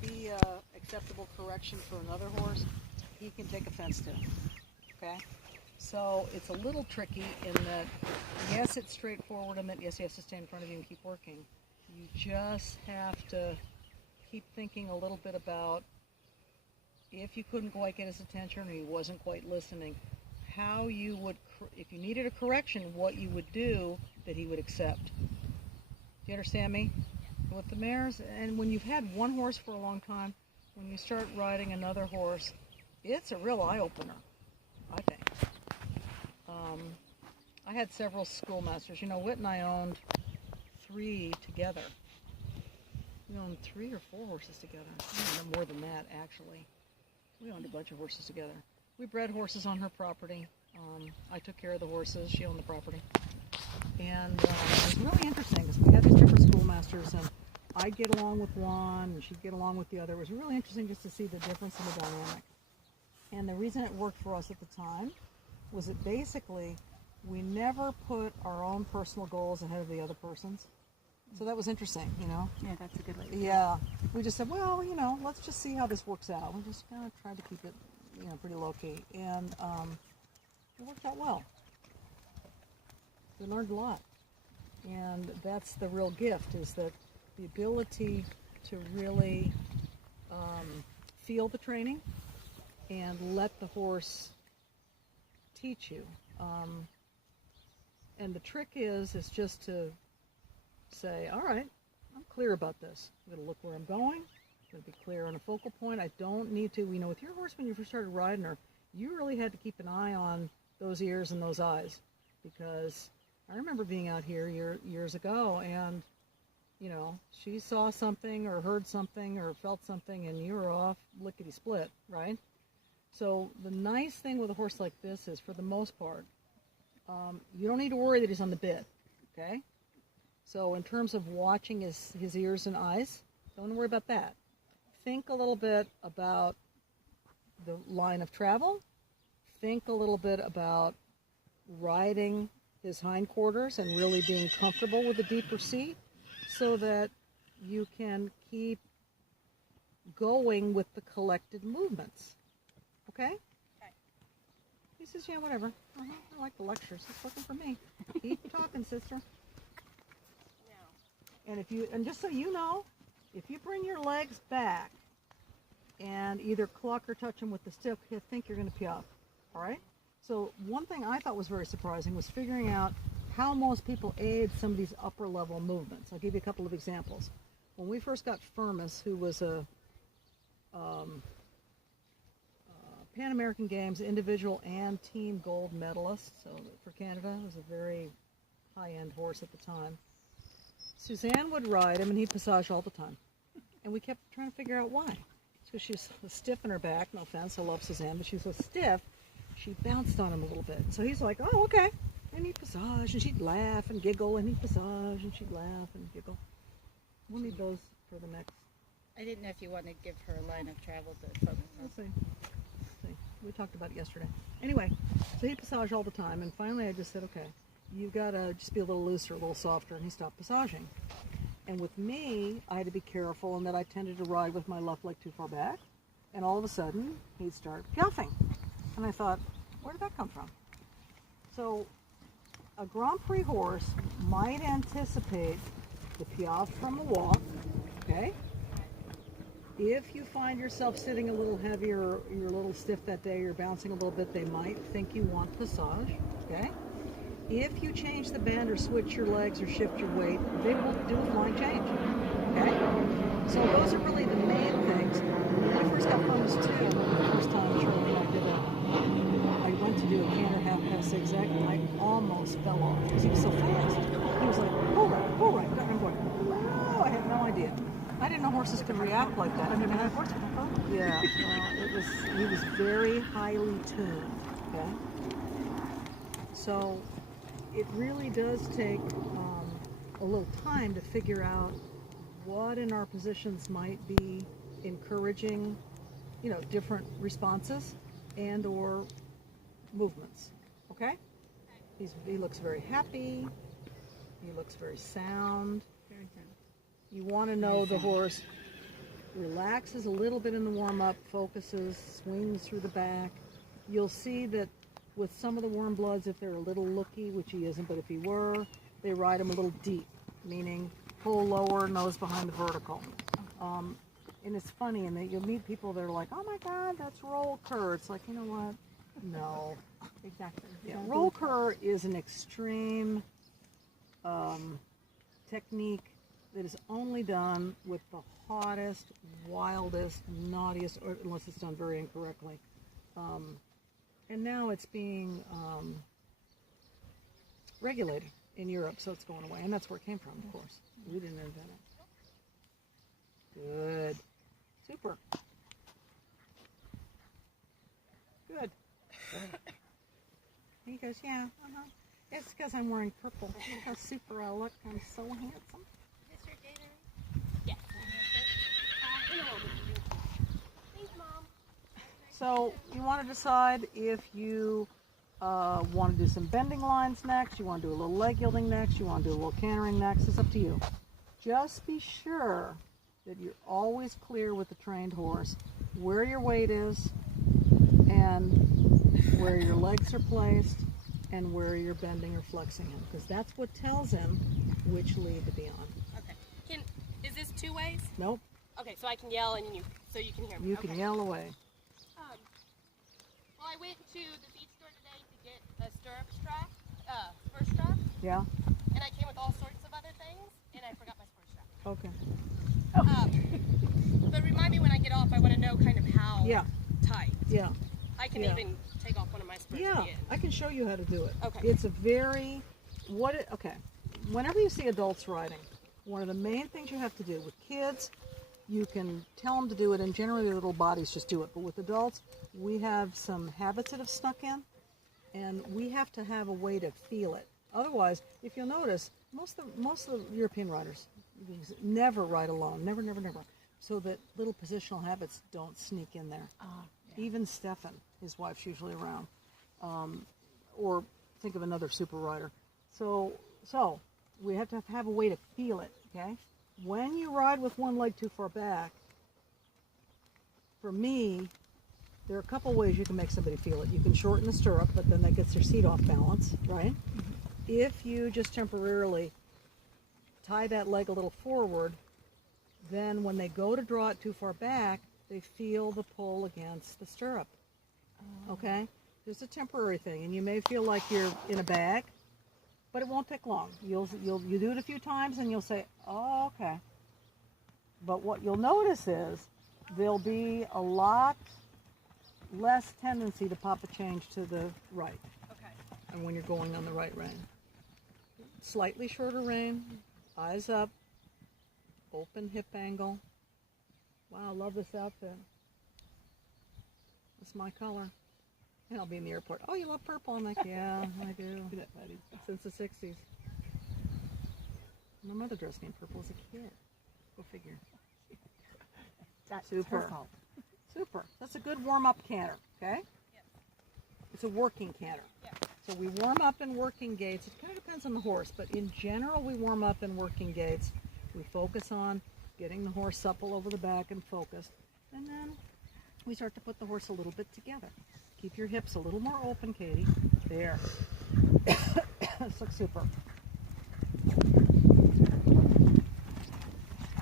be a acceptable correction for another horse, he can take offense to. Okay? So it's a little tricky in that, yes, it's straightforward and that, yes, he has to stay in front of you and keep working. You just have to keep thinking a little bit about if you couldn't quite get his attention or he wasn't quite listening, how you would, if you needed a correction, what you would do that he would accept. Do you understand me? With the mares, and when you've had one horse for a long time, when you start riding another horse, it's a real eye-opener, I think. I had several schoolmasters. You know, Whit and I owned 3 together. We owned 3 or 4 horses together. I don't know, more than that, actually. We owned a bunch of horses together. We bred horses on her property. I took care of the horses. She owned the property. And it was really interesting because we had these different schoolmasters, and I'd get along with one, and she'd get along with the other. It was really interesting just to see the difference in the dynamic. And the reason it worked for us at the time was that basically we never put our own personal goals ahead of the other person's. So that was interesting, you know? Yeah, that's a good way to do it. Yeah. We just said, well, you know, let's just see how this works out. We just kind of tried to keep it, you know, pretty low-key. And it worked out well. We learned a lot. And that's the real gift, is that the ability to really feel the training and let the horse teach you. And the trick is just to say, all right, I'm clear about this. I'm going to look where I'm going. I'm going to be clear on a focal point. I don't need to, you know, with your horse when you first started riding her, you really had to keep an eye on those ears and those eyes, because I remember being out here years ago, and, you know, she saw something or heard something or felt something, and you were off lickety-split, right? So the nice thing with a horse like this is, for the most part, you don't need to worry that he's on the bit, okay? So in terms of watching his ears and eyes, don't worry about that. Think a little bit about the line of travel. Think a little bit about riding his hindquarters and really being comfortable with a deeper seat so that you can keep going with the collected movements. Okay? He says, yeah, whatever. I like the lectures. It's working for me. Keep talking, sister. And just so you know, if you bring your legs back and either cluck or touch them with the stick, he'll think you're going to piaffe. All right? So one thing I thought was very surprising was figuring out how most people aid some of these upper level movements. I'll give you a couple of examples. When we first got Firmus, who was a Pan American Games individual and team gold medalist, so for Canada, it was a very high-end horse at the time. Suzanne would ride him, and he'd passage all the time. And we kept trying to figure out why. It's because she was stiff in her back. No offense, I love Suzanne, but she was so stiff, she bounced on him a little bit. So he's like, oh, okay. And he'd passage, and she'd laugh and giggle, and he'd passage, and she'd laugh and giggle. We'll need those for the next. I didn't know if you wanted to give her a line of travel to focus on. Let's see. We talked about it yesterday. Anyway, so he'd passage all the time, and finally I just said, okay, you've got to just be a little looser, a little softer, and he stopped passaging. And with me, I had to be careful in that I tended to ride with my left leg too far back, and all of a sudden, he'd start piaffing. And I thought, where did that come from? So a Grand Prix horse might anticipate the piaffe from a walk, okay? If you find yourself sitting a little heavier, you're a little stiff that day, you're bouncing a little bit, they might think you want passage, okay? If you change the bend or switch your legs or shift your weight, they will do a flying change, okay? So those are really the main things. When I first got Firmus too, the first time Charlie and I went to do a canter half-pass zigzag, and I almost fell off because he was so fast. He was like, pull right, and I'm going, oh, I had no idea. I didn't know horses could react like that. I've never had a horse before. Yeah, he was very highly tuned, okay? So it really does take a little time to figure out what in our positions might be encouraging, you know, different responses and or movements, okay? He looks very happy. He looks very sound. Very sound. You want to know the horse. relaxes a little bit in the warm-up, focuses, swings through the back. You'll see that with some of the warm bloods, if they're a little looky, which he isn't, but if he were, they ride him a little deep, meaning pull lower, nose behind the vertical. And it's funny, and you'll meet people that are like, oh my God, that's roll cur. It's like, you know what? No. Exactly. Yeah, roll cur is an extreme technique that is only done with the hottest, wildest, naughtiest, or unless it's done very incorrectly. And now it's being regulated in Europe, so it's going away. And that's where it came from, of course. We didn't invent it. Good. Super. Good. He goes, yeah, It's because I'm wearing purple. Look how super I look. I'm so handsome. Is your dinner? Yes. Thanks, Mom. So you want to decide if you want to do some bending lines next, you want to do a little leg yielding next, you want to do a little cantering next. It's up to you. Just be sure that you're always clear with the trained horse where your weight is and where your legs are placed and where you're bending or flexing him, because that's what tells him which lead to be on. Okay. Is this two ways? Nope. Okay, so I can yell and so you can hear me. You can yell away. Well, I went to the feed store today to get a stirrup strap, spur strap, Yeah? and I came with all sorts of other things, and I forgot my spur strap. Okay. But remind me when I get off, I want to know kind of how Yeah. tight. Yeah. I can Yeah. even take off one of my spurs Yeah, at the end. I can show you how to do it. Okay. It's a very, okay. Whenever you see adults riding, one of the main things you have to do with kids, you can tell them to do it, and generally their little bodies just do it. But with adults, we have some habits that have snuck in, and we have to have a way to feel it. Otherwise, if you'll notice, most of the European riders never ride alone, never. So that little positional habits don't sneak in there. Even Stefan, his wife's usually around, or think of another super rider. So we have to have a way to feel it. Okay, when you ride with one leg too far back, for me, there are a couple ways you can make somebody feel it. You can shorten the stirrup, but then that gets their seat off balance, right? Mm-hmm. If you just temporarily tie that leg a little forward, then when they go to draw it too far back, they feel the pull against the stirrup. Okay? Just a temporary thing, and you may feel like you're in a bag, but it won't take long. You do it a few times, and you'll say, "Oh, okay." But what you'll notice is there'll be a lot less tendency to pop a change to the right. Okay. And when you're going on the right rein, slightly shorter rein, eyes up, open hip angle. Wow, I love this outfit. It's my color. And I'll be in the airport. Oh, you love purple? I'm like, yeah, I do. Since the 60s. My mother dressed me in purple as a kid. Go figure. That's Super. her fault. Super. That's a good warm-up canter, okay? Yes. It's a working canter. Yeah. So we warm up in working gaits. It kind of depends on the horse, but in general we warm up in working gaits. We focus on getting the horse supple over the back and focused. And then we start to put the horse a little bit together. Keep your hips a little more open, Katie. There. This looks super.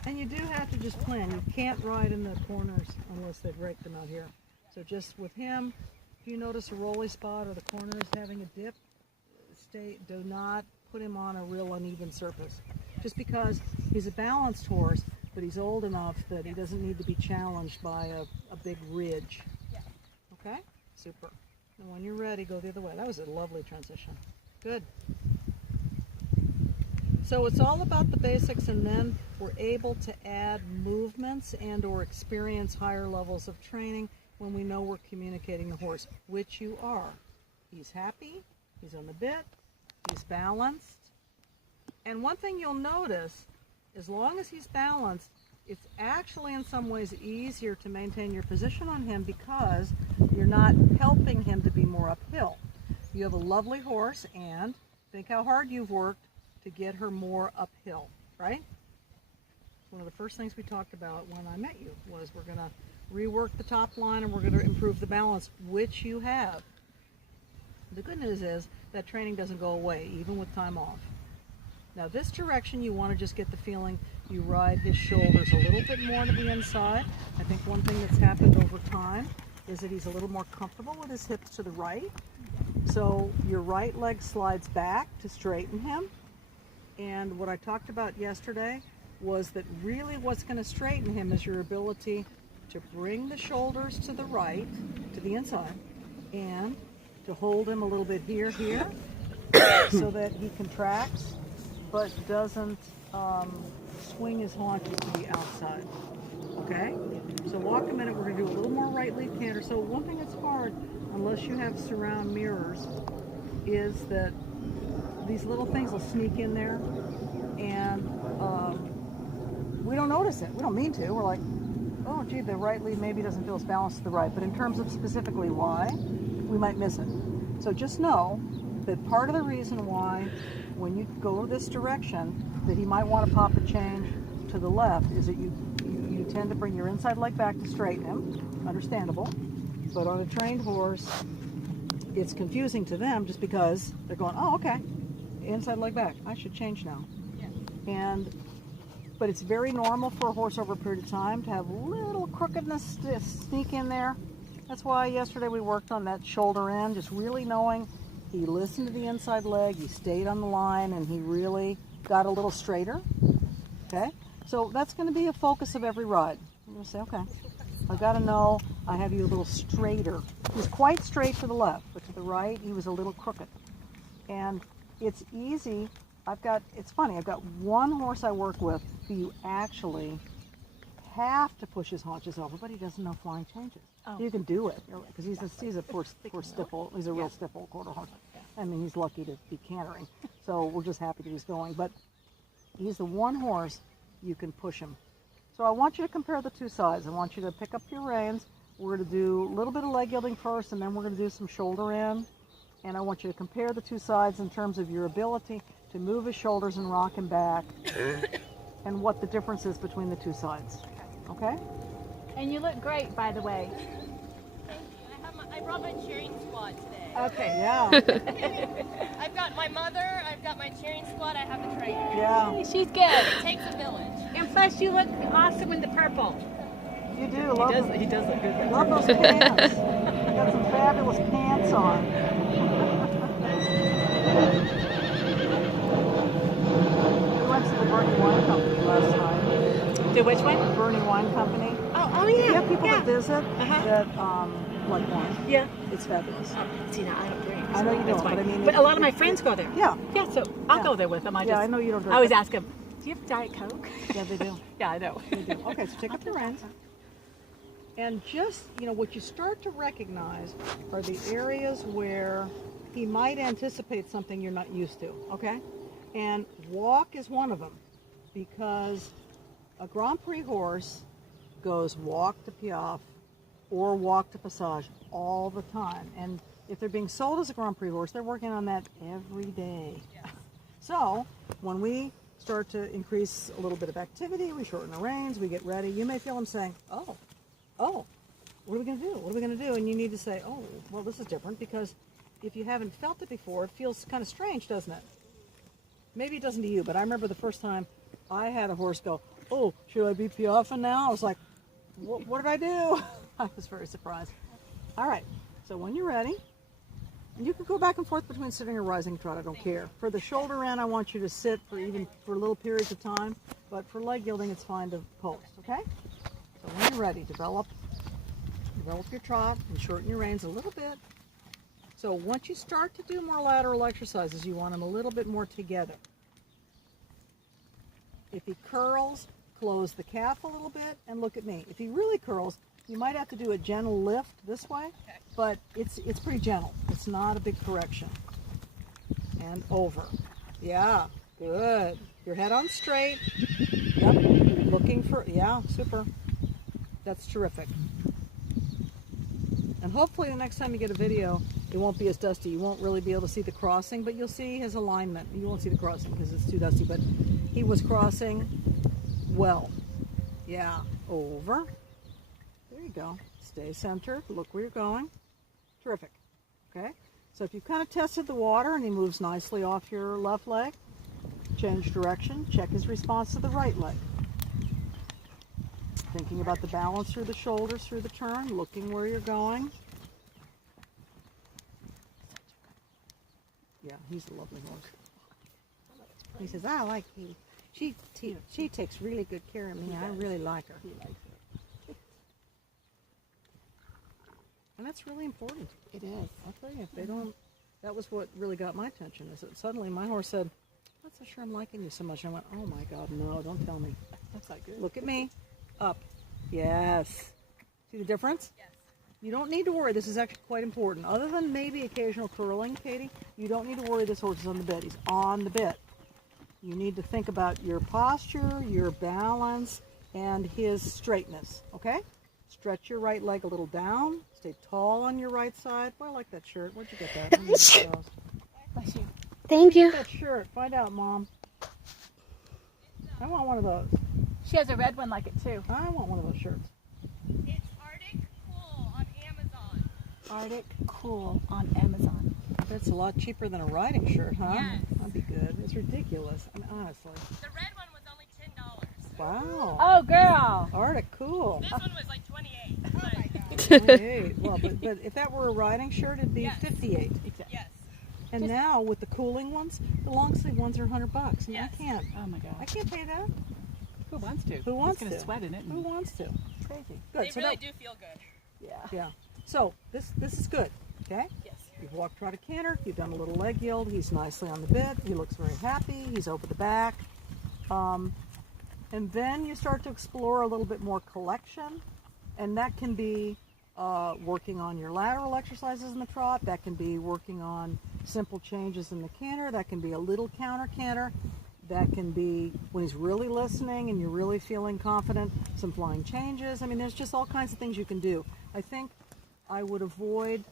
And you do have to just plan. You can't ride in the corners unless they've raked them out here. So just with him, if you notice a rolly spot or the corner is having a dip, do not put him on a real uneven surface. Just because he's a balanced horse, but he's old enough that he doesn't need to be challenged by a big ridge. Yeah. Okay? Super. And when you're ready, go the other way. That was a lovely transition. Good. So it's all about the basics, and then we're able to add movements and or experience higher levels of training when we know we're communicating the horse, which you are. He's happy, he's on the bit, he's balanced. And one thing you'll notice, as long as he's balanced, it's actually in some ways easier to maintain your position on him because you're not helping him to be more uphill. You have a lovely horse, and think how hard you've worked to get her more uphill, right? One of the first things we talked about when I met you was we're going to rework the top line and we're going to improve the balance, which you have. The good news is that training doesn't go away, even with time off. Now this direction, you want to just get the feeling you ride his shoulders a little bit more to the inside. I think one thing that's happened over time is that he's a little more comfortable with his hips to the right. So your right leg slides back to straighten him. And what I talked about yesterday was that really what's going to straighten him is your ability to bring the shoulders to the right, to the inside, and to hold him a little bit here, so that he contracts but doesn't swing his haunches to the outside. Okay? So walk a minute, we're going to do a little more right lead canter. So one thing that's hard, unless you have surround mirrors, is that these little things will sneak in there and we don't notice it. We don't mean to. We're like, oh gee, the right lead maybe doesn't feel as balanced to the right. But in terms of specifically why, we might miss it. So just know that part of the reason why when you go this direction that he might want to pop a change to the left is that you tend to bring your inside leg back to straighten him. Understandable. But on a trained horse, it's confusing to them just because they're going, oh, okay, inside leg back. I should change now. Yeah. But it's very normal for a horse over a period of time to have little crookedness sneak in there. That's why yesterday we worked on that shoulder end, just really knowing he listened to the inside leg, he stayed on the line, and he really got a little straighter. Okay? So that's going to be a focus of every ride. I'm going to say, okay, I've got to know I have you a little straighter. He's quite straight to the left, but to the right, he was a little crooked. And it's easy. It's funny, I've got one horse I work with who you actually have to push his haunches over, but he doesn't know flying changes. Oh. You can do it, because he's a poor stiff old, he's a real stiff old quarter horse. I mean, he's lucky to be cantering, so we're just happy that he's going. But he's the one horse you can push him. So I want you to compare the two sides. I want you to pick up your reins. We're going to do a little bit of leg yielding first, and then we're going to do some shoulder in. And I want you to compare the two sides in terms of your ability to move his shoulders and rock him back, and what the difference is between the two sides. Okay? And you look great, by the way. Thank you. I brought my cheering squad today. Okay. Yeah. I've got my mother, I've got my cheering squad, I have the trainer. Yeah. She's good. It takes a village. And plus, you look awesome in the purple. You do. Love He does look good. Love those pants. You got some fabulous pants on. We went to the Bernie Wine Company last night. Do which one? Bernie Wine Company. Oh You yeah. have people that visit Uh-huh. that like wine. Yeah. It's fabulous. See, now I don't drink. I know you That's don't, but fine. I mean, But a lot of my friends go there. Yeah. Yeah, so I'll Yeah. go there with them. I know you don't drink. I always ask them, do you have Diet Coke? Yeah, they do. Yeah, I know. They do. Okay, so take up your reins. And just, what you start to recognize are the areas where he might anticipate something you're not used to, okay? And walk is one of them, because a Grand Prix horse goes walk to piaffe or walk to passage all the time. And if they're being sold as a Grand Prix horse, they're working on that every day. Yes. So when we start to increase a little bit of activity, we shorten the reins, we get ready, you may feel them saying, oh, what are we going to do? What are we going to do? And you need to say, oh, well, this is different, because if you haven't felt it before, it feels kind of strange, doesn't it? Maybe it doesn't to you, but I remember the first time I had a horse go, oh, should I be piaffing now? I was like, what did I do? I was very surprised. All right, so when you're ready, you can go back and forth between sitting or rising trot, I don't care. For the shoulder end, I want you to sit for little periods of time, but for leg yielding, it's fine to post, okay? So when you're ready, develop your trot and shorten your reins a little bit. So once you start to do more lateral exercises, you want them a little bit more together. If he curls, close the calf a little bit and look at me. If he really curls, you might have to do a gentle lift this way, but it's pretty gentle. It's not a big correction. And over. Yeah, good. Your head on straight. Yep, looking for, yeah, super. That's terrific. And hopefully the next time you get a video, it won't be as dusty. You won't really be able to see the crossing, but you'll see his alignment. You won't see the crossing because it's too dusty, but he was crossing well. Yeah, over. There you go. Stay centered. Look where you're going. Terrific. Okay? So if you've kind of tested the water and he moves nicely off your left leg, change direction. Check his response to the right leg. Thinking about the balance through the shoulders, through the turn, looking where you're going. Yeah, he's a lovely horse. He says, I like you. She takes really good care of me. I really like her. And that's really important. It is. I'll tell you, if they don't, that was what really got my attention, is that suddenly my horse said, I'm not so sure I'm liking you so much. And I went, oh my God, no, don't tell me. That's not good. Look at me. Up. Yes. See the difference? Yes. You don't need to worry. This is actually quite important. Other than maybe occasional curling, Katie, you don't need to worry this horse is on the bit. He's on the bit. You need to think about your posture, your balance, and his straightness, okay? Stretch your right leg a little down. Stay tall on your right side. Well, I like that shirt. Where'd you get that? Bless you. Thank you. That shirt. Find out, Mom. I want one of those. She has a red one like it too. I want one of those shirts. It's Arctic Cool on Amazon. Arctic Cool on Amazon. That's a lot cheaper than a riding shirt, huh? Yes. That'd be good. It's ridiculous. I mean, honestly. The red one was only $10. Wow. Oh, girl. Arctic, cool. This one was like 28. Oh my god. 28. Well, but if that were a riding shirt, it'd be Yes. 58. Yes. And now with the cooling ones, the long sleeve ones are $100. And Yes. I can't. Oh my I God. can't pay that. Who wants to? Who wants It's gonna to? sweat in it. Who wants to? It's crazy. Good. They so really that- do feel good. Yeah. Yeah. So this is good. Okay. Yes. You've walked, trot, a canter. You've done a little leg yield. He's nicely on the bit. He looks very happy. He's over the back. And then you start to explore a little bit more collection. And that can be working on your lateral exercises in the trot. That can be working on simple changes in the canter. That can be a little counter canter. That can be when he's really listening and you're really feeling confident, some flying changes. I mean, there's just all kinds of things you can do. I think I would avoid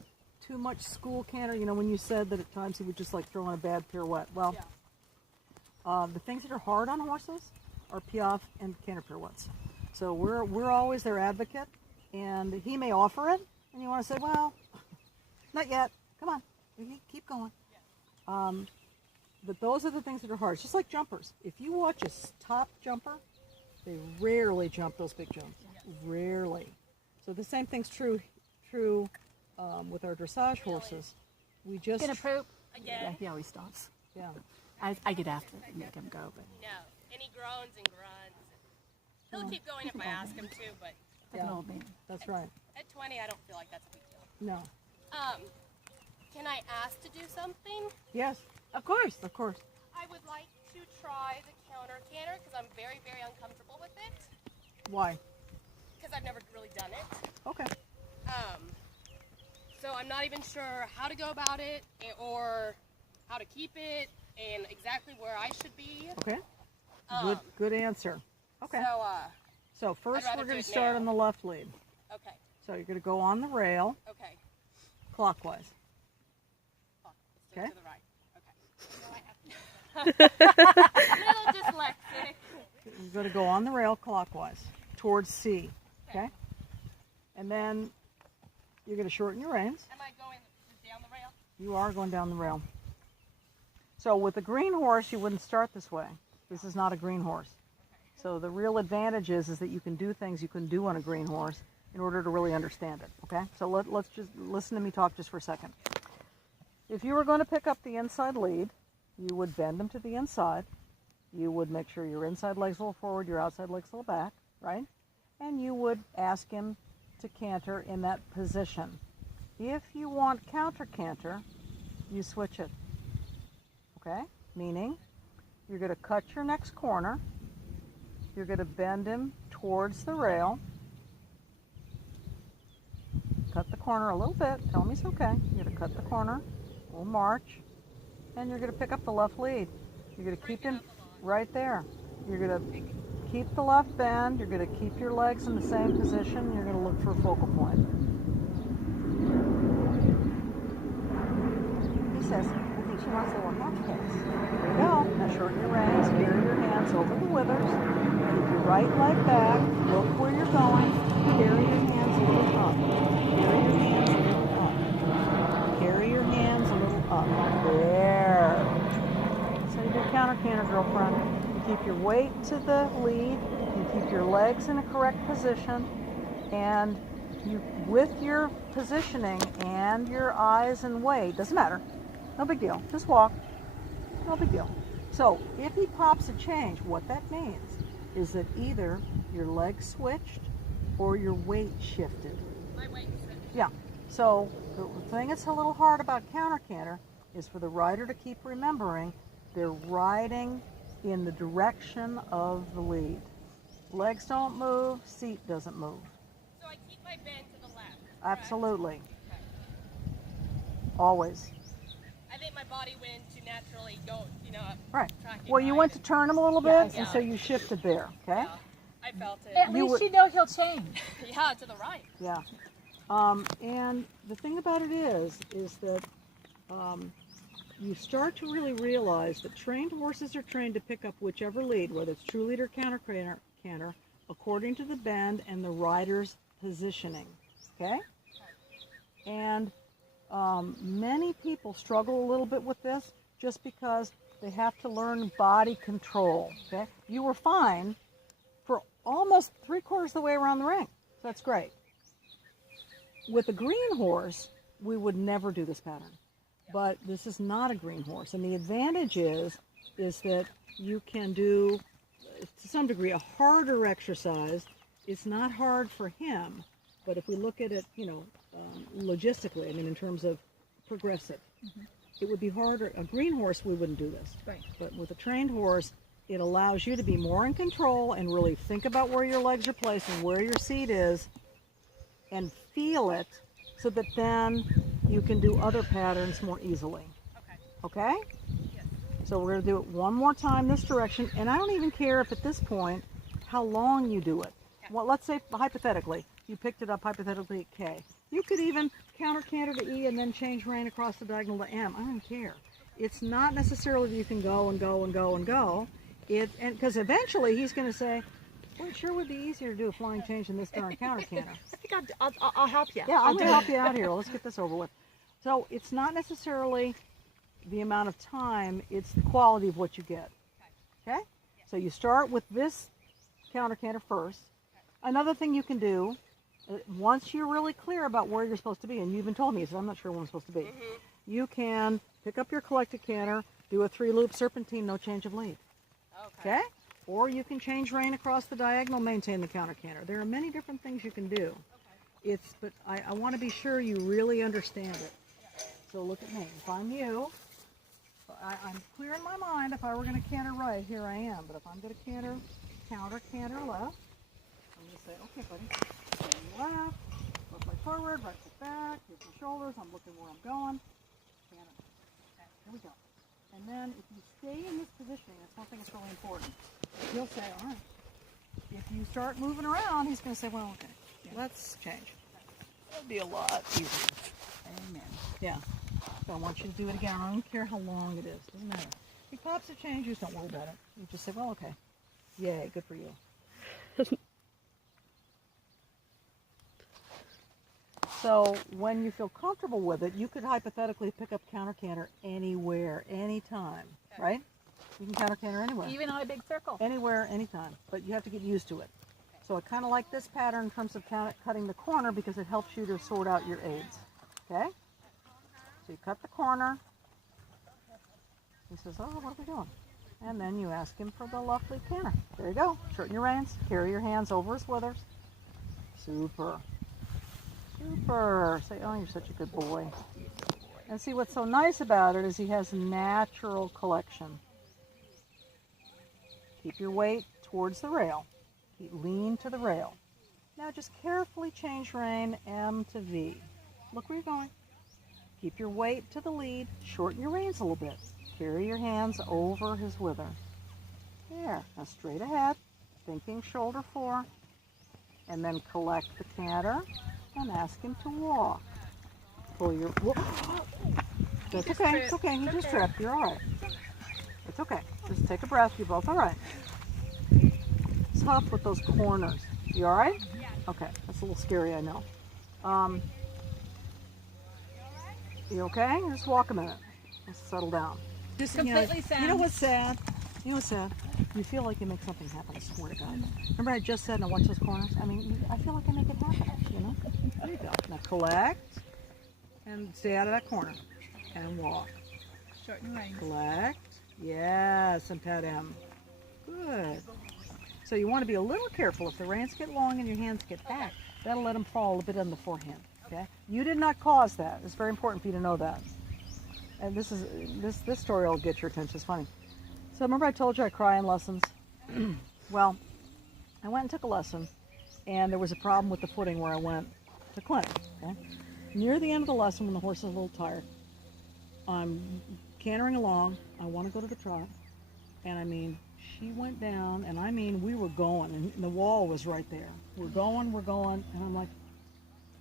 too much school canter. You know, when you said that at times he would just like throw in a bad pirouette. Well, the things that are hard on horses are piaffe and canter pirouettes. So we're always their advocate, and he may offer it, and you want to say, well, not yet. Come on, we keep going. But those are the things that are hard. It's just like jumpers. If you watch a top jumper, they rarely jump those big jumps. Rarely. So the same thing's true with our dressage horses. We just Gonna poop? Again? Yeah, he always stops. yeah. I get after it and make him go, but No. And he groans and grunts. He'll keep going if I ask him to, but like an Yeah. old man. That's right. at 20, I don't feel like that's a big deal. No. Can I ask to do something? Yes. Of course. Of course. I would like to try the counter canter because I'm very, very uncomfortable with it Why? because I've never really done it. Okay. So I'm not even sure how to go about it or how to keep it and exactly where I should be. Okay. Um, Good answer. Okay. So, So first rather we're do going it to start now. on the left lead. okay, So you're going to go on the rail okay. clockwise. Fuck, stick Okay. to the right. Okay. Little dyslexic. You're going to go on the rail clockwise towards C. Okay. And then you're going to shorten your reins. Am I going down the rail? You are going down the rail. So with a green horse, you wouldn't start this way. This is not a green horse. So the real advantage is that you can do things you can do on a green horse in order to really understand it. Okay? So let's just listen to me talk just for a second. If you were going to pick up the inside lead, you would bend him to the inside. You would make sure your inside leg's a little forward, your outside leg's a little back, right? And you would ask him to canter in that position. If you want counter canter, you switch it. Okay? Meaning, you're going to cut your next corner. You're going to bend him towards the rail. Cut the corner a little bit. Tell him he's okay. You're going to cut the corner. We'll march. And you're going to pick up the left lead. You're going to keep him right there. You're going to keep the left bend. You're going to keep your legs in the same position. You're going to look for a focal point. He says, I think she wants a little half case. There you go. Now shorten your reins. Veer your hands over the withers. Keep your right leg back, look where you're going, carry your hands a little up, carry your hands a little up, carry your hands a little up, there. So you do counter canter, girlfriend. You keep your weight to the lead, you keep your legs in a correct position, and you, with your positioning and your eyes and weight, doesn't matter, no big deal, just walk, no big deal. So if he pops a change, what that means is that either your legs switched or your weight shifted. My weight is switched. Yeah, so the thing that's a little hard about counter canter is for the rider to keep remembering they're riding in the direction of the lead. Legs don't move, seat doesn't move. So I keep my bend to the left. correct? Absolutely. Okay. Always. I think my body went to naturally go, Right. tracking Well, you line went to and- turn him a little Yeah, bit, and yeah. so you shifted there, okay? Yeah, I felt it. At You least would- you know he'll change. Yeah, to the right. Yeah. And the thing about it is that you start to really realize that trained horses are trained to pick up whichever lead, whether it's true lead or counter canter, according to the bend and the rider's positioning, okay? And many people struggle a little bit with this just because they have to learn body control, okay? You were fine for almost 3/4 of the way around the ring. So that's great. With a green horse, we would never do this pattern. But this is not a green horse. And the advantage is that you can do, to some degree, a harder exercise. It's not hard for him, but if we look at it, logistically, I mean, in terms of progressive, it would be harder. A green horse, we wouldn't do this. Right. But with a trained horse, it allows you to be more in control and really think about where your legs are placed and where your seat is and feel it so that then you can do other patterns more easily. Okay. Okay? So we're going to do it one more time this direction, and I don't even care if at this point how long you do it. Well, let's say hypothetically, you picked it up hypothetically at K. You could even counter canter to E and then change rein across the diagonal to M. I don't care. It's not necessarily that you can go and go and go and go. Because eventually he's going to say, well, it sure would be easier to do a flying change than this darn counter canter. I think I'll help you. Yeah, I'm going to help you out here. Let's get this over with. So it's not necessarily the amount of time, it's the quality of what you get. Okay? So you start with this counter canter first. Another thing you can do, once you're really clear about where you're supposed to be, and you even told me, so I'm not sure where I'm supposed to be, you can pick up your collected canter, do a 3-loop serpentine, no change of lead. Okay? Or you can change rein across the diagonal, maintain the counter canter. There are many different things you can do. But I want to be sure you really understand it. So look at me. If I'm you, I'm clear in my mind. If I were going to canter right, here I am. But if I'm going to counter canter left, I'm going to say, okay, buddy, turn left, left leg forward, right foot back, here's my shoulders, I'm looking where I'm going, canter. Okay, here we go. And then if you stay in this positioning, that's one thing that's really important. He'll say, all right. If you start moving around, he's going to say, well, okay, let's change. That'd be a lot easier. Amen. Yeah. So I want you to do it again. I don't care how long it is. Doesn't matter. If he pops a change, you just don't worry about it. You just say, well, okay. Yay, good for you. So when you feel comfortable with it, you could hypothetically pick up counter canter anywhere, anytime, right? You can counter canter anywhere. Even on a big circle. Anywhere, anytime, but you have to get used to it. So I kind of like this pattern in terms of cutting the corner because it helps you to sort out your aids. Okay? So you cut the corner. He says, oh, what are we doing? And then you ask him for the left lead canter. There you go. Shorten your reins. Carry your hands over his withers. Super. Super. Say, oh, you're such a good boy. And see, what's so nice about it is he has natural collection. Keep your weight towards the rail. Lean to the rail. Now just carefully change rein M to V. Look where you're going. Keep your weight to the lead. Shorten your reins a little bit. Carry your hands over his wither. There. Now straight ahead. Thinking shoulder 4. And then collect the canter and ask him to walk. Pull your... That's okay. It's okay. He just tripped. You're all right. It's okay. Just take a breath. You're both all right. So tough with those corners. You all right? Okay, that's a little scary, I know. You okay? Just walk a minute. Let's settle down. Just Completely You know what's sad? You know what's sad? You feel like you make something happen, I swear to God. Remember I just said, now watch those corners? I mean, I feel like I make it happen, you know? There you go. Now collect and stay out of that corner and walk. Shorten reins. Collect. Yes, and pet him. Good. So you want to be a little careful. If the reins get long and your hands get back, that'll let them fall a bit on the forehand. Okay? You did not cause that. It's very important for you to know that. And this story will get your attention. It's funny. So remember I told you I cry in lessons? Well, I went and took a lesson, and there was a problem with the footing where I went to Clint. Okay? Near the end of the lesson, when the horse is a little tired, I'm cantering along. I want to go to the trot, and I mean, she went down, and I mean, we were going, and the wall was right there. We're going, and I'm like,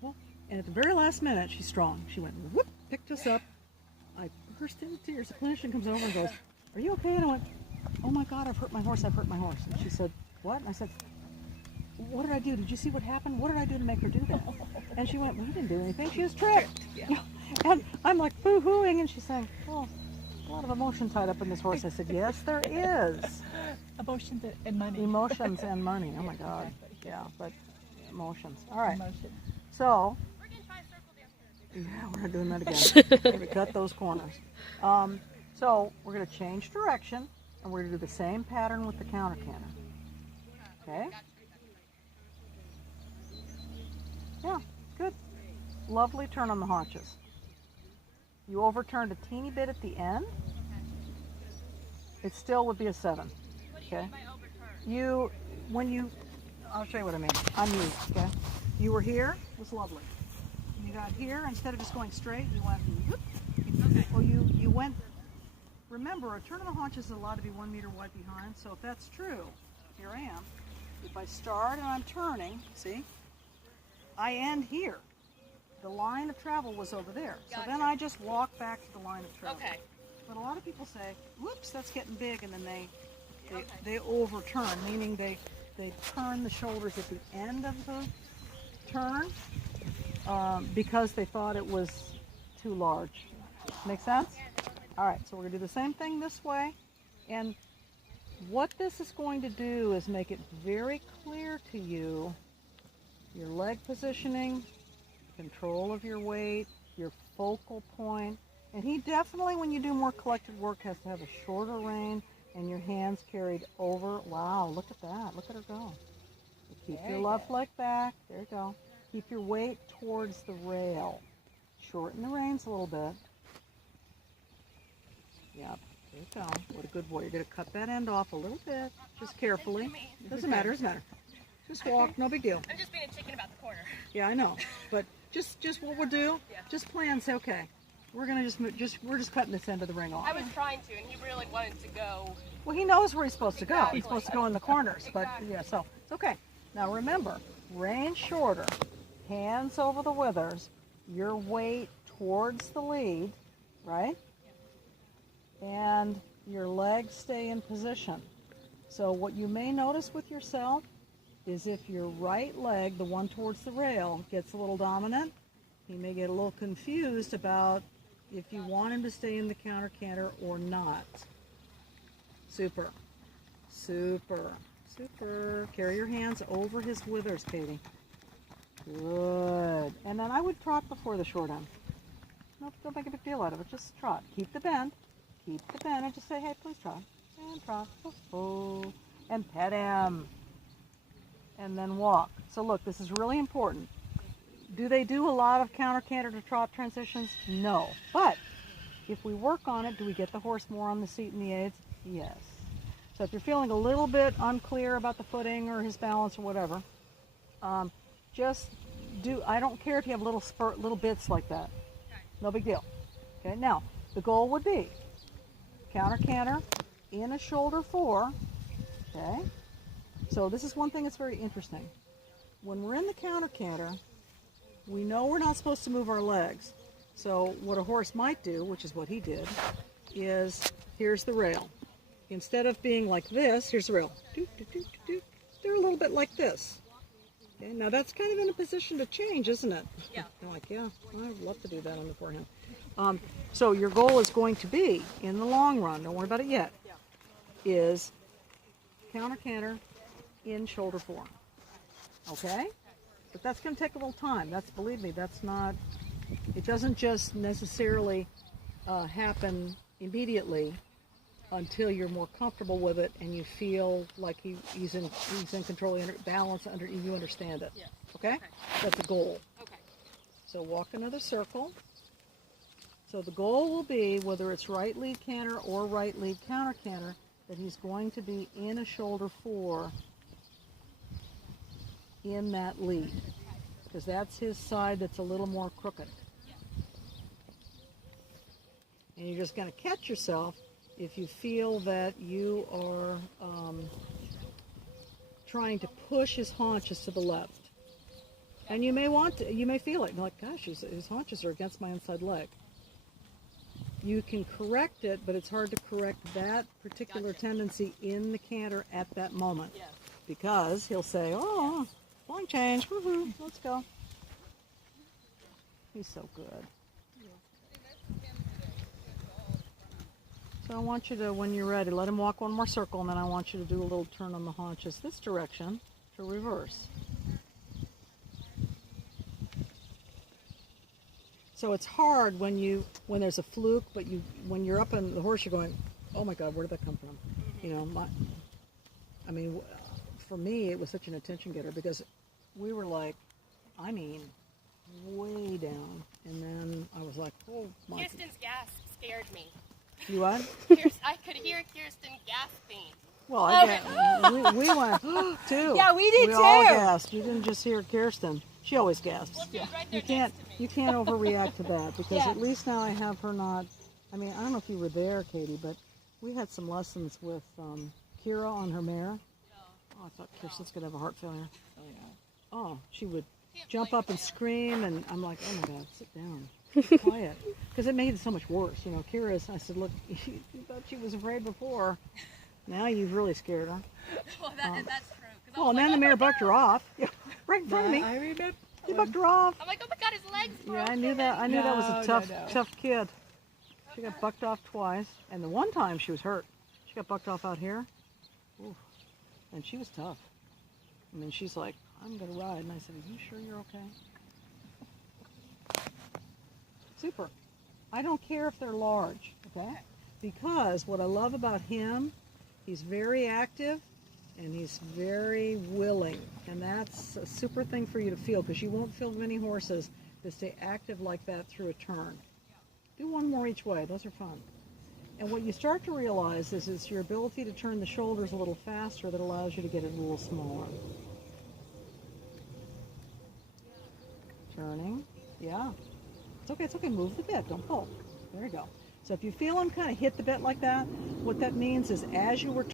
well, and at the very last minute, she's strong. She went, whoop, picked us up. I burst into tears. The clinician comes over and goes, are you okay? And I went, oh my God, I've hurt my horse. And she said, what? And I said, what did I do? Did you see what happened? What did I do to make her do that? And she went, well, you didn't do anything. She was tricked. Yeah. And I'm like boo-hooing, and she's saying, oh, a lot of emotion tied up in this horse. I said, yes, there is. Emotions and money. Emotions and money. Oh my God. Yeah, but emotions. All right. Emotion. So, We're gonna try a circle down here. yeah, we're not doing that again. We're gonna cut those corners. So we're gonna change direction, and we're gonna do the same pattern with the counter canter. Okay? Yeah, good. Lovely turn on the haunches. You overturned a teeny bit at the end. It still would be a 7. Okay? I'll show you what I mean. I'm you, okay? You were here, it was lovely. You got here, instead of just going straight, you went, whoop. Okay. Well, you went, remember, a turn on the haunches is allowed to be 1 meter wide behind, so if that's true, here I am. If I start and I'm turning, see, I end here. The line of travel was over there. So then I just walk back to the line of travel. Okay. But a lot of people say, whoops, that's getting big, and then they overturn, meaning they turn the shoulders at the end of the turn because they thought it was too large. Make sense? All right, so we're going to do the same thing this way. And what this is going to do is make it very clear to you your leg positioning, control of your weight, your focal point. And he definitely, when you do more collected work, has to have a shorter rein and your hands carried over. Wow, look at that. Look at her go. Keep your left leg back. There you go. Keep your weight towards the rail. Shorten the reins a little bit. Yep, there you go. What a good boy. You're going to cut that end off a little bit, just carefully. Doesn't matter, doesn't matter. Just walk, no big deal. I'm just being a chicken about the corner. Yeah, I know. But just what we'll do, just plan, say, okay, we're gonna we're just cutting this end of the ring off. I was trying to, and he really wanted to go. Well, he knows where he's supposed to go. Exactly. He's supposed to go in the corners, but yeah, so it's okay. Now remember, rein shorter, hands over the withers, your weight towards the lead, right? And your legs stay in position. So what you may notice with yourself is if your right leg, the one towards the rail, gets a little dominant, he may get a little confused about if you want him to stay in the counter canter or not. Super. Super. Super. Carry your hands over his withers, Katie. Good. And then I would trot before the short end. Nope, don't make a big deal out of it. Just trot. Keep the bend. Keep the bend. And just say, hey, please trot. And trot. Oh, and pet him. And then walk. So look, this is really important. Do they do a lot of counter canter to trot transitions? No. But if we work on it, do we get the horse more on the seat and the aids? Yes. So if you're feeling a little bit unclear about the footing or his balance or whatever, just do, I don't care if you have little bits like that. No big deal. Okay, now the goal would be counter canter in a shoulder 4. Okay. So this is one thing that's very interesting. When we're in the counter canter, we know we're not supposed to move our legs. So what a horse might do, which is what he did, is here's the rail. Instead of being like this, here's the rail. Doot, doot, doot, doot, do a little bit like this. Okay, now that's kind of in a position to change, isn't it? Yeah. You're like, yeah, I'd love to do that on the forehand. So your goal is going to be, in the long run, don't worry about it yet, is counter canter in shoulder form. Okay? But that's going to take a little time. Believe me, that's not, it doesn't just necessarily happen immediately until you're more comfortable with it and you feel like he's in control, balance, you understand it. Yeah. Okay? That's a goal. Okay. So walk another circle. So the goal will be, whether it's right lead canter or right lead counter canter, that he's going to be in a shoulder 4 in that lead. Because that's his side that's a little more crooked. And you're just going to catch yourself if you feel that you are trying to push his haunches to the left. And you may feel it, like, gosh, his haunches are against my inside leg. You can correct it, but it's hard to correct that particular tendency in the canter at that moment. Yeah. Because he'll say, oh, line change, woohoo, let's go. He's so good. So I want you to, when you're ready, let him walk one more circle, and then I want you to do a little turn on the haunches this direction to reverse. So it's hard when there's a fluke, but when you're up on the horse, you're going, oh my God, where did that come from? You know, for me, it was such an attention getter because we were like, way down, and then I was like, oh my. Kirsten's gasp scared me. You what? I could hear Kirsten gasping. Well, we went too. Yeah, we did We all too. gasped. You didn't just hear Kirsten. She always gasps. Well, she's right You there next to me. you can't overreact to that because Yeah. at least now I have her not. I don't know if you were there, Katie, but we had some lessons with Kira on her mare. Oh, I thought Kirsten's gonna have a heart failure. Oh, she would jump up and scream, and I'm like, oh my God, sit down, be quiet, because it made it so much worse. You know, I said, look, you thought she was afraid before. Now you've really scared her. Well, that's true. 'Cause I Well, was and then like, the oh mare my bucked her off. Yeah, right in front of me. I remember. He bucked her off. I'm like, oh my God, his legs broke. Yeah, I knew that. I knew that was a No, tough kid. She got bucked off twice, and the one time she was hurt. She got bucked off out here. Ooh. And she was tough. She's like, I'm gonna ride, and I said, are you sure you're okay? Super. I don't care if they're large, okay? Because what I love about him, he's very active and he's very willing, and that's a super thing for you to feel, because you won't feel many horses that stay active like that through a turn. Do one more each way. Those are fun. And what you start to realize is it's your ability to turn the shoulders a little faster that allows you to get it a little smaller. Turning. Yeah. It's okay. Move the bit. Don't pull. There you go. So if you feel him kind of hit the bit like that, what that means is as you were